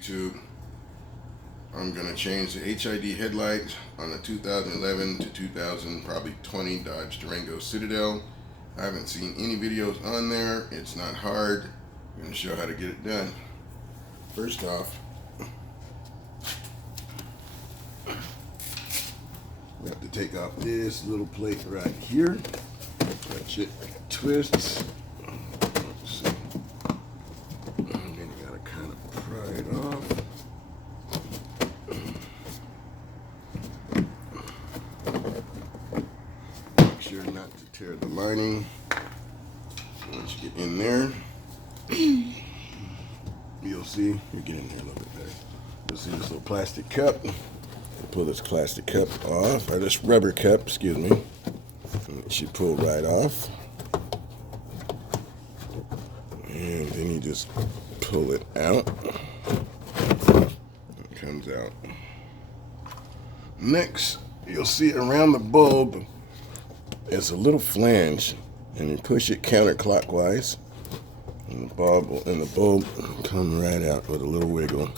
YouTube. I'm gonna change the HID headlight on the 2011 to 2000, probably 20 Dodge Durango Citadel. I haven't seen any videos on there. It's not hard. I'm gonna show how to get it done. First off, we have to take off this little plate right here. That shit twists. Let's see. And then you gotta kind of pry it off. Make sure not to tear the lining. Once you get in there, you'll see, you get in there a little bit better. You'll see this little plastic cup. Pull this plastic cup off, or this rubber cup, excuse me. And it should pull right off. And then you just pull it out. It comes out. Next, you'll see around the bulb is a little flange, and you push it counterclockwise, and the bulb will come right out with a little wiggle.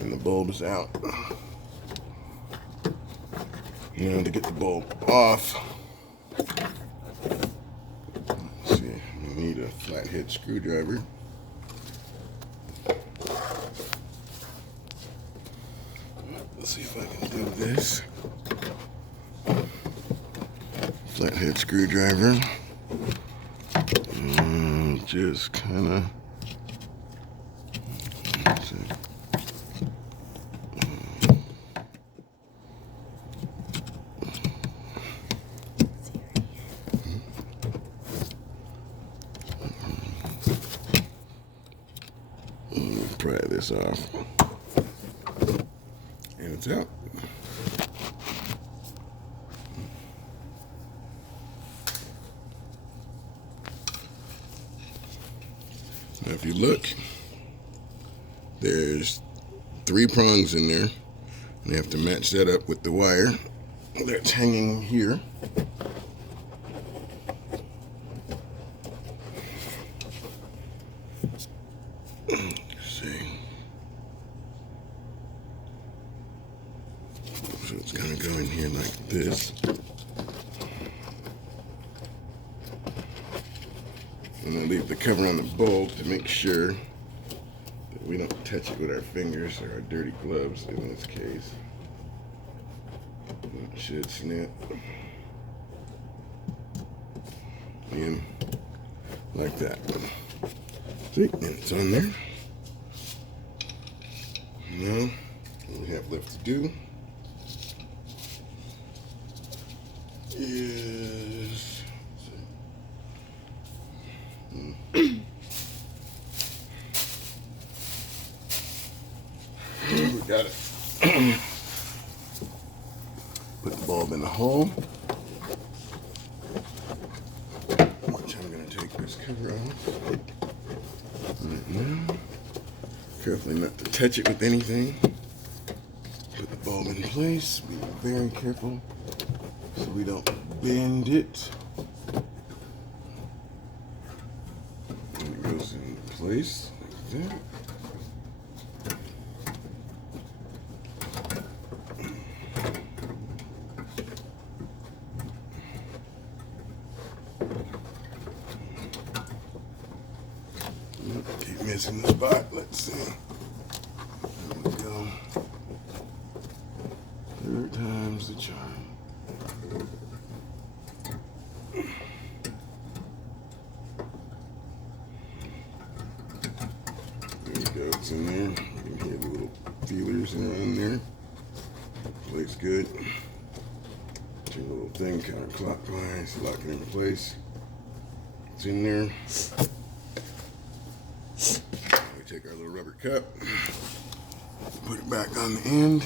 And the bulb is out. Now to get the bulb off, let's see, we need a flathead screwdriver. Let's see if I can do this. Flathead screwdriver. And just kind of. Pry this off, and it's out. Now if you look, there's 3 prongs in there, and you have to match that up with the wire that's hanging here. So it's gonna go in here like this. And I leave the cover on the bulb to make sure that we don't touch it with our fingers or our dirty gloves in this case. It should snap in like that. See, and it's on there. Now, all we have left to do is we got it. Put the bulb in the hole. Which I'm going to take this cover off right now. Carefully not to touch it with anything. Put the bulb in place. Be very careful so we don't bend it. And it goes in place like that. Keep missing the spot. Let's see. There we go. 3rd time's the charm. There you go. It's in there. You can hear the little feelers in there. Plate's good. Turn the little thing counterclockwise. Lock it in place. It's in there. We take our little rubber cup, put it back on the end.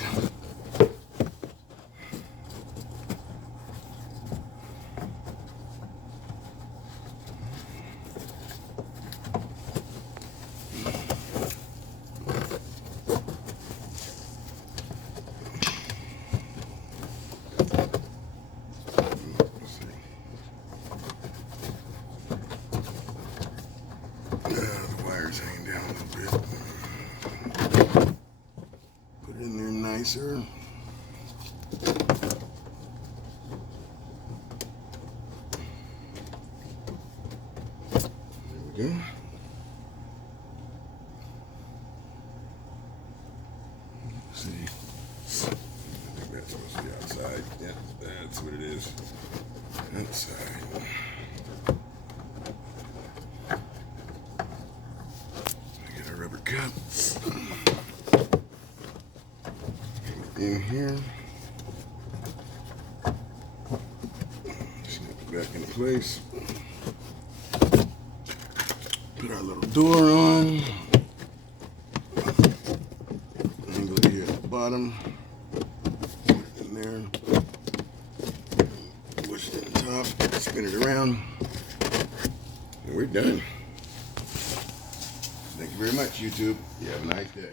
The wires hanging down a little bit. Put it in there nicer. There we go. See, I think that's supposed to be outside. Yeah, that's what it is. Outside. I get a rubber cup. In here. Snap it back into place. Put our little door on. Angle it here at the bottom. Put it in there. Push it in the top. Spin it around. And we're done. Thank you very much, YouTube. You have a nice day.